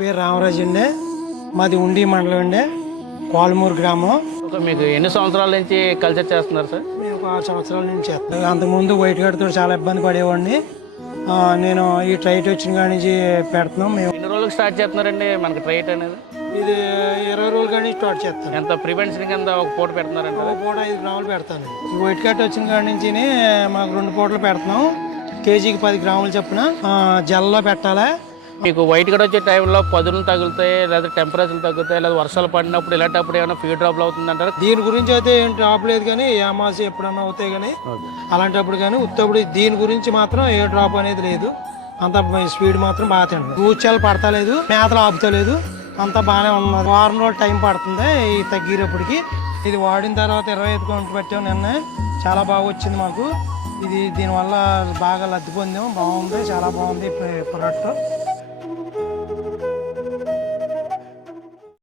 పేరు రామరాజు అండి. మాది ఉండి మండలం అండి, కోలమూరు గ్రామం. మీకు ఎన్ని సంవత్సరాల నుంచి కల్చర్ చేస్తున్నారు సార్? మేము ఒక 6 సంవత్సరాల నుంచి చేస్తాం. అంతకుముందు వైట్ కార్డ్తో చాలా ఇబ్బంది పడేవాడిని. నేను ఈ ట్రైట్ వచ్చిన కాడి నుంచి పెడుతున్నాం. మేము ఎన్ని రోజులకు స్టార్ట్ చేస్తున్నారండి మనకి ట్రైట్ అనేది? ఇది 20 రోజుల కాడి నుంచి స్టార్ట్ చేస్తాను. ఎంత ప్రివెన్షన్ కింద ఒక పూట పెడుతున్నారంటే? ఒక పూట 5 గ్రాములు పెడతాను. ఈ వైట్ కార్డ్ వచ్చిన కాడి నుంచి మాకు 2 పూటలు పెడుతున్నాం. కేజీకి 10 గ్రాములు చొప్పున జల్లో పెట్టాలి. మీకు వైట్ కార్డ్ వచ్చే టైంలో పదులు తగులుతాయి, లేదా టెంపరేచర్ తగ్గుతాయి, లేదా వర్షాలు పడినప్పుడు ఇలాంటప్పుడు ఏమైనా ఫీ డ్రాప్లు అవుతుందంటారు? దీని గురించి అయితే ఏం డ్రాప్ లేదు, కానీ ఏమాసి ఎప్పుడన్నా అవుతాయి. కానీ అలాంటప్పుడు కానీ ఉత్తప్పుడు దీని గురించి మాత్రం ఏ డ్రాప్ అనేది లేదు. అంత స్పీడ్ మాత్రం బాగా తింటుంది. కూర్చాలు పడతలేదు, మేతలు ఆపుతలేదు, అంతా బాగానే ఉన్నది. వారం రోజులు టైం పడుతుంది ఈ తగ్గేటప్పటికి. ఇది వాడిన తర్వాత 25 కౌంట్లు పెట్టాము నిన్న. చాలా బాగా వచ్చింది మాకు. దీనివల్ల బాగా లబ్ధి పొందాం. బాగుంది, చాలా బాగుంది ప్రొడక్ట్.